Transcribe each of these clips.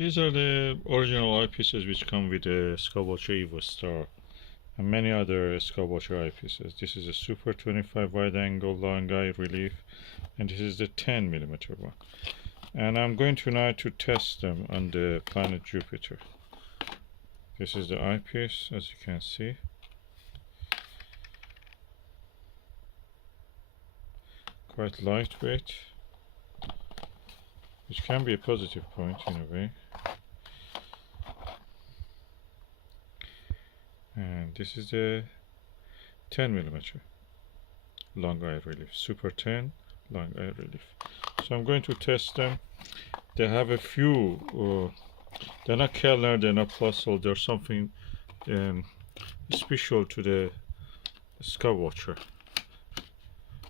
These are the original eyepieces which come with the Skywatcher Evostar and many other Skywatcher eyepieces. This is a Super 25 wide angle long eye relief, and this is the 10mm one. And I'm going tonight to test them on the planet Jupiter. This is the eyepiece, as you can see. Quite lightweight, which can be a positive point in a way. And this is the 10mm long eye relief, Super 10 long eye relief. So I'm going to test them. They have a few, they're not Kellner, they're not Plusle, there's something special to the Skywatcher.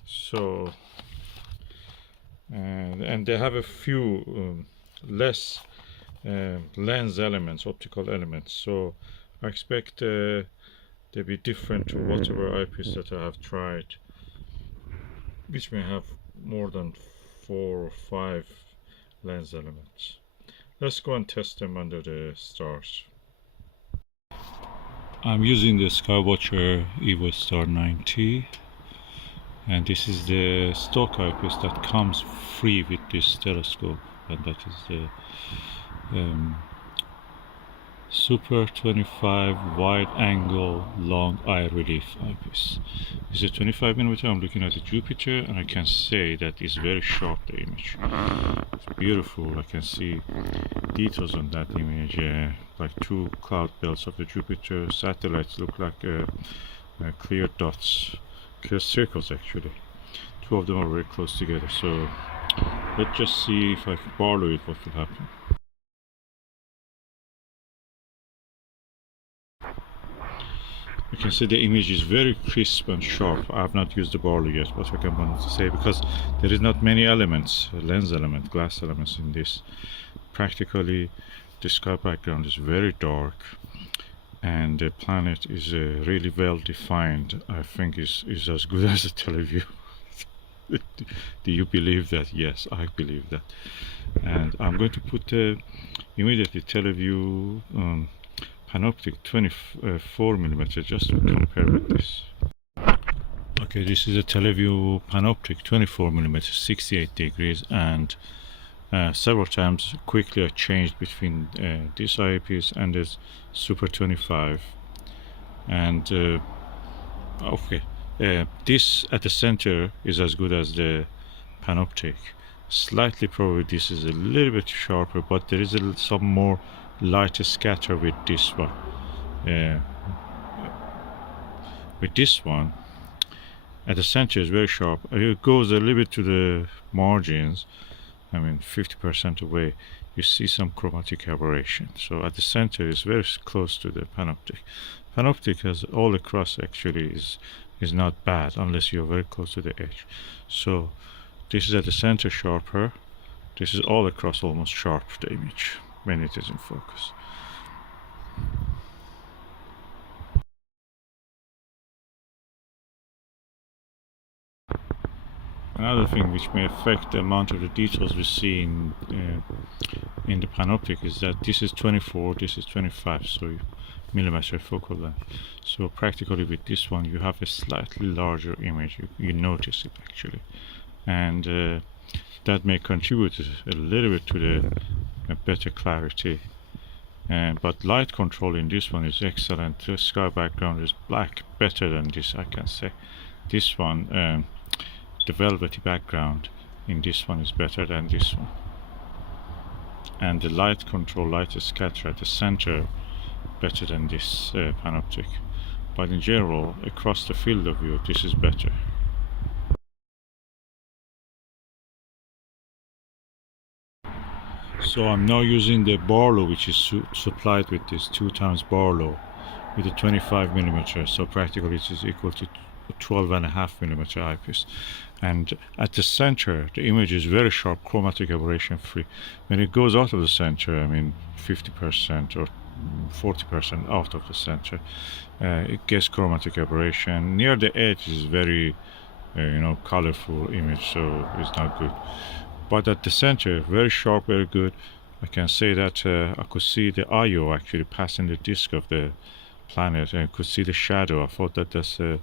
So, and they have a few less lens elements, optical elements. So I expect they be different to whatever eyepiece that I have tried, which may have more than 4 or 5 lens elements. Let's go and test them under the stars. I'm using the Skywatcher Evostar 9T, and this is the stock eyepiece that comes free with this telescope, and that is the Super 25 wide angle long eye relief eyepiece. It's a 25mm. I'm looking at the Jupiter, and I can say that it's very sharp, the image. It's beautiful. I can see details on that image, like 2 cloud belts of the Jupiter. Satellites look like clear dots, clear circles actually. 2 of them are very close together. So let's just see if I Barlow it, what will happen. You can see the image is very crisp and sharp. I have not used the Barlow yet, but I can want to say, because there is not many elements, lens element, glass elements in this. Practically the sky background is very dark, and the planet is really well defined. I think is as good as the Televue. Do you believe that? Yes, I believe that. And I'm going to put immediately Televue Panoptic 24mm just to compare with this. Okay, this is a Televue Panoptic 24mm, 68 degrees, and several times quickly I changed between this eyepiece and this Super 25. And okay, this at the center is as good as the Panoptic. Slightly probably this is a little bit sharper, but there is some more light scatter with this one. With this one at the center is very sharp. It goes a little bit to the margins, I mean 50% away, you see some chromatic aberration. So at the center is very close to the Panoptic. Panoptic has all across actually is not bad unless you're very close to the edge. So this is at the center sharper, this is all across almost sharp, the image, when it is in focus. Another thing which may affect the amount of the details we see in the Panoptic is that this is 24, this is 25, so millimeter focal length. So practically with this one you have a slightly larger image, you notice it actually, and that may contribute a little bit to the better clarity. But light control in this one is excellent. The sky background is black, better than this, I can say. This one, the velvety background in this one is better than this one. And the light control, light scatter at the center, better than this Panoptic. But in general, across the field of view, this is better. So I'm now using the Barlow, which is supplied with this 2x Barlow with a 25mm, so practically it is equal to 12.5mm eyepiece. And at the center the image is very sharp, chromatic aberration free. When it goes out of the center, I mean 50% or 40% out of the center, it gets chromatic aberration. Near the edge is very colorful image, so it's not good. But at the center, very sharp, very good. I can say that I could see the Io actually passing the disk of the planet, and I could see the shadow. I thought that that's a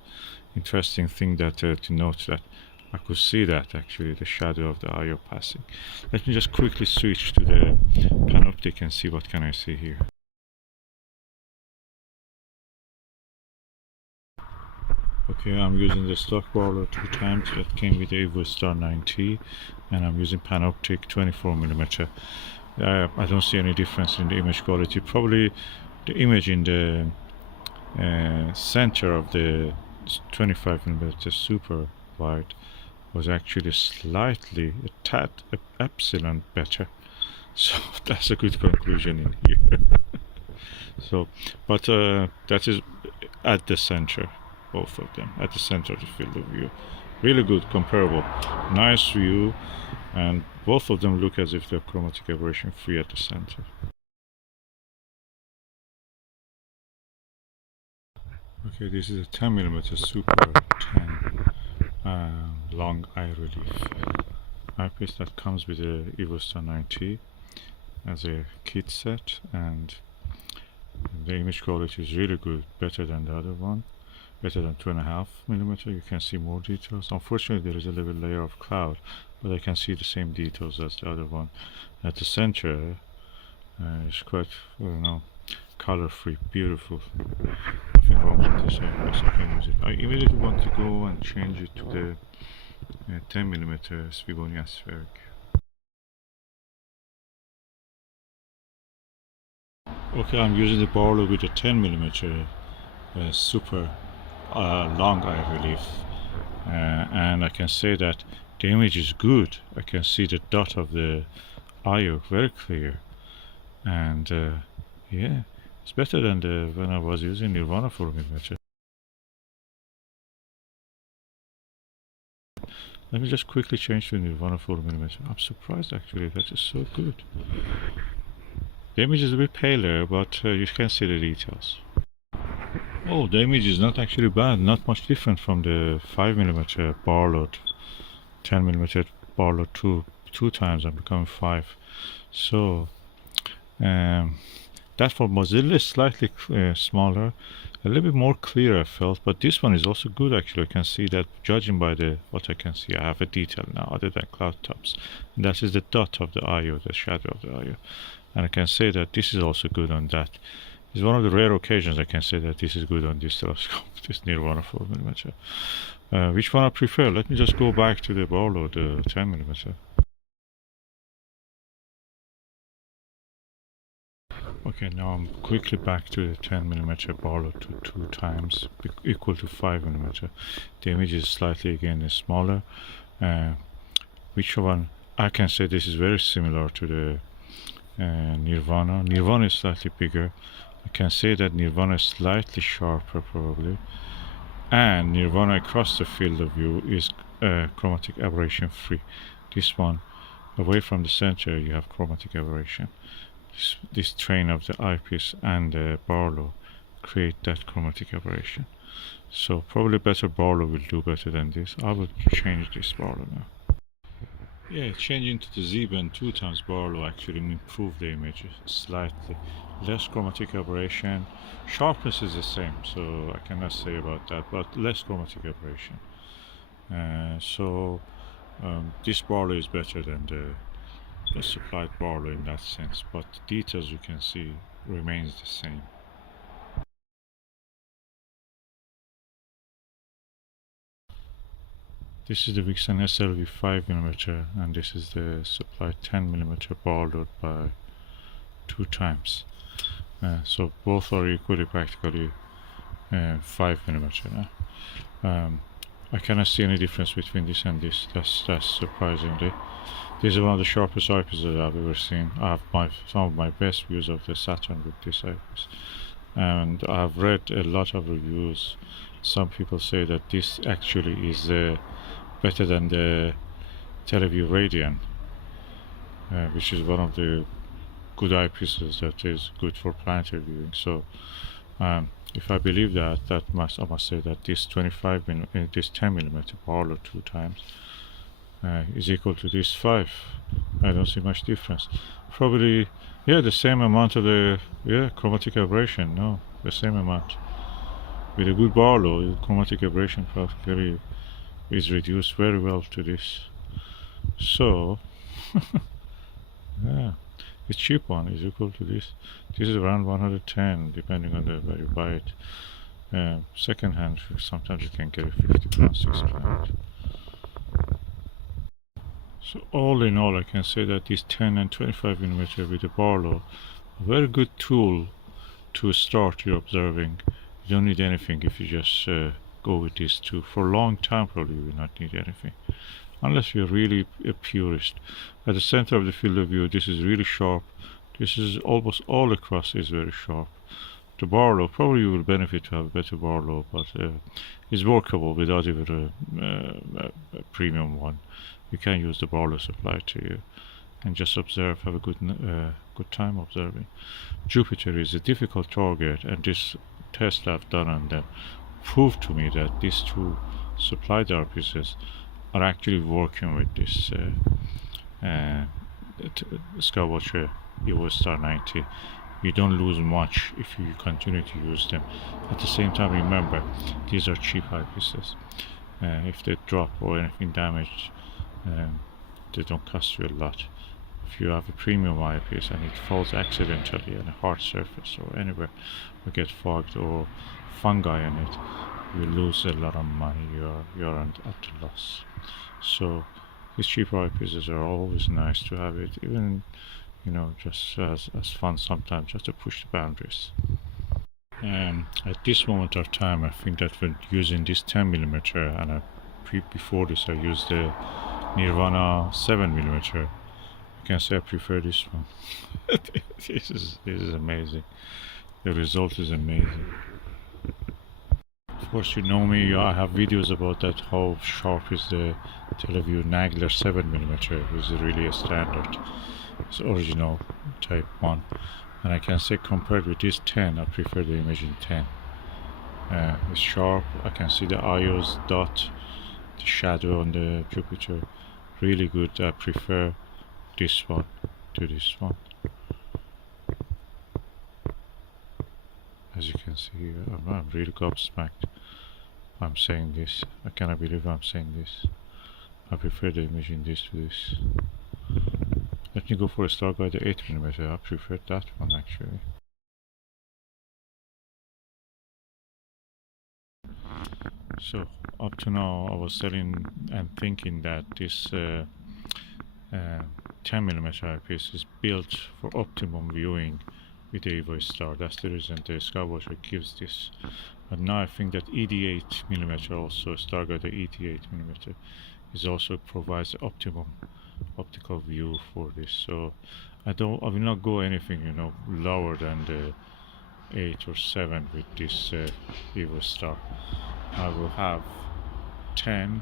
interesting thing that to note, that I could see that actually the shadow of the Io passing. Let me just quickly switch to the Panoptic and see what can I see here. Okay, I'm using the stock Barlow 2 times that came with the Evostar 9T, and I'm using Panoptic 24mm. I don't see any difference in the image quality. Probably the image in the center of the 25mm super wide was actually slightly a tad epsilon better, so that's a good conclusion in here. So, but that is at the center, both of them at the center of the field of view. Really good, comparable, nice view, and both of them look as if they're chromatic aberration free at the center. Okay, this is a 10mm super 10 long eye relief eyepiece that comes with the Evostar 9T as a kit set, and the image quality is really good, better than the other one, better than 2.5mm. You can see more details. Unfortunately, there is a little layer of cloud, but I can see the same details as the other one. At the center, it's quite, color free, beautiful. Nothing wrong with this eyepiece. I can use it. I immediately want to go and change it to the 10mm Swivonia spheric. Okay, I'm using the Barlow with a 10mm super long eye relief, and I can say that the image is good. I can see the dot of the Io very clear, and yeah, it's better than when I was using Nirvana 4mm. Let me just quickly change to Nirvana 4mm. I'm surprised actually, that is so good. The image is a bit paler, but you can see the details. Oh, the image is not actually bad, not much different from the 5mm Barlow, 10mm Barlow 2 times and becoming 5. So that for Mozilla is slightly smaller, a little bit more clear I felt, but this one is also good actually. I can see that, judging by what I can see, I have a detail now other than cloud tops, and that is the dot of the Io, the shadow of the Io, and I can say that this is also good on that. It's one of the rare occasions I can say that this is good on this telescope, this Nirvana 4mm. Which one I prefer? Let me just go back to the Barlow, the 10mm. Okay, now I'm quickly back to the 10mm Barlow 2 times, equal to 5mm. The image is slightly again smaller. Which one? I can say this is very similar to the Nirvana. Nirvana is slightly bigger. I can say that Nirvana is slightly sharper probably, and Nirvana across the field of view is chromatic aberration free. This one, away from the center, you have chromatic aberration. This train of the eyepiece and the Barlow create that chromatic aberration. So probably better Barlow will do better than this. I will change this Barlow now. Yeah, changing to the Seben 2 times Barlow actually improved the image slightly. Less chromatic aberration. Sharpness is the same, so I cannot say about that, but less chromatic aberration. This Barlow is better than the supplied Barlow in that sense, but the details you can see remains the same. This is the Vixen SLV 5mm, and this is the supplied 10mm Barlow by 2 times. So both are equally practically 5mm. I cannot see any difference between this and this. That's surprisingly. This is one of the sharpest eyepieces that I've ever seen. I have some of my best views of the Saturn with this eyepiece, and I've read a lot of reviews. Some people say that this actually is better than the Televue Radian, which is one of the good eyepieces that is good for planetary viewing. So if I believe that, I must say that this 10mm Barlow 2 times is equal to this 5. I don't see much difference. Probably, yeah, the same amount of the chromatic aberration. No, the same amount. With a good Barlow, chromatic aberration probably is reduced very well to this. So, yeah, the cheap one is equal to this. This is around 110, depending on where you buy it. Second hand, sometimes you can get a 50 pound, 60 pound. So all in all, I can say that this 10 and 25 millimeter with the Barlow, a very good tool to start your observing. You don't need anything if you just go with these two. For a long time, probably you will not need anything, unless you're really a purist. At the center of the field of view, this is really sharp. This is almost all across is very sharp. The Barlow, probably you will benefit to have a better Barlow, but it's workable without even a premium one. You can use the Barlow supply to you and just observe, have a good time observing. Jupiter is a difficult target, and this test I've done on them proved to me that these two supplied eyepieces are actually working with this Skywatcher Evostar 90. You don't lose much if you continue to use them. At the same time, remember, these are cheap eyepieces. If they drop or anything damaged, they don't cost you a lot. If you have a premium eyepiece and it falls accidentally on a hard surface or anywhere, or get fogged or fungi on it, you lose a lot of money. You're at a loss. So these cheap eyepieces are always nice to have it, even just as fun sometimes, just to push the boundaries. At this moment of time, I think that when using this 10mm, and before this I used the Nirvana 7mm, I can say I prefer this one. This is amazing. The result is amazing. Of course, you know me, I have videos about that, how sharp is the Televue Nagler 7mm, is really a standard. It's original type 1, and I can say compared with this 10, I prefer the image in 10. It's sharp, I can see the IOS dot, the shadow on the Jupiter, really good. I prefer this one to this one. As you can see here, I'm really gobsmacked. I'm saying this, I cannot believe I'm saying this. I prefer the image in this to this. Let me go for a Starguider 8mm, I prefer that one actually. So up to now I was telling and thinking that this 10mm eyepiece is built for optimum viewing with the Evostar. That's the reason the Skywatcher gives this. But now I think that ED8mm also, Starguider ED8mm, is also provides the optimum optical view for this. So I will not go anything lower than the 8 or 7 with this Evostar. I will have 10,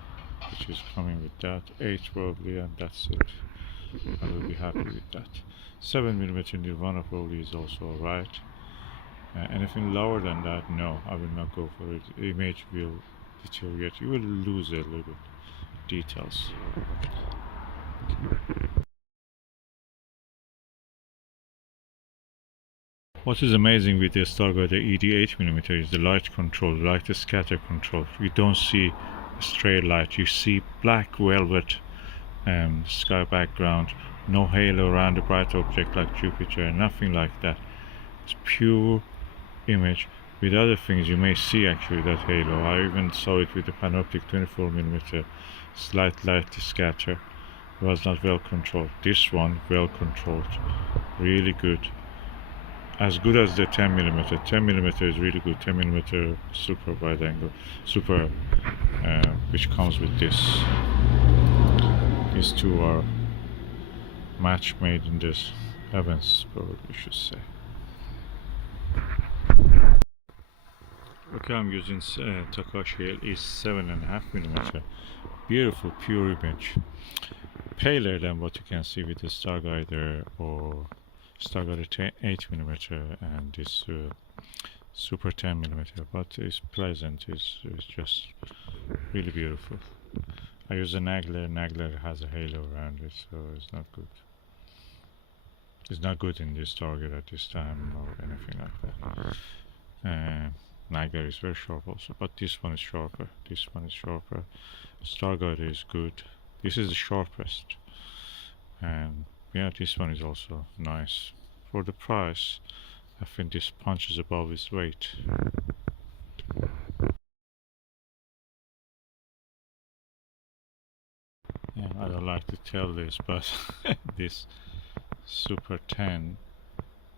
which is coming with that, 8 probably, and that's it. I will be happy with that. 7mm Nirvana probably is also alright. Anything lower than that, no, I will not go for it. The image will deteriorate. You will lose a little bit details. What is amazing with the Starguider ED8mm is the light control, light scatter control. You don't see stray light, you see black velvet sky background, no halo around a bright object like Jupiter, nothing like that. It's pure image. With other things you may see actually that halo. I even saw it with the Panoptic 24mm, slight light scatter. It was not well controlled. This one well controlled, really good. As good as the 10mm. 10mm is really good. 10mm super wide angle, super, which comes with this. These two are match made in this heavens, probably you should say. Okay, I'm using Takashi LE 7.5mm. Beautiful pure image. Paler than what you can see with the Starguider or Starguider 8mm and this Super 10mm, but it's pleasant. It's just really beautiful. I use a Nagler. Nagler has a halo around it, so it's not good. It's not good in this target at this time or anything like that. Nagler is very sharp also, but this one is sharper. This one is sharper. Starguider is good. This is the sharpest, and yeah, this one is also nice. For the price, I think this punches above its weight. Yeah, I don't like to tell this, but this Super 10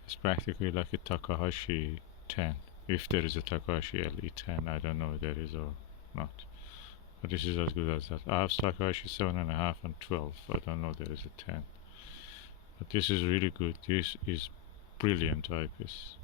is practically like a Takahashi 10. If there is a Takahashi LE10, I don't know if there is or not. But this is as good as that. I have Takahashi 7.5 and 12. I don't know if there is a 10. But this is really good. This is brilliant eyepiece.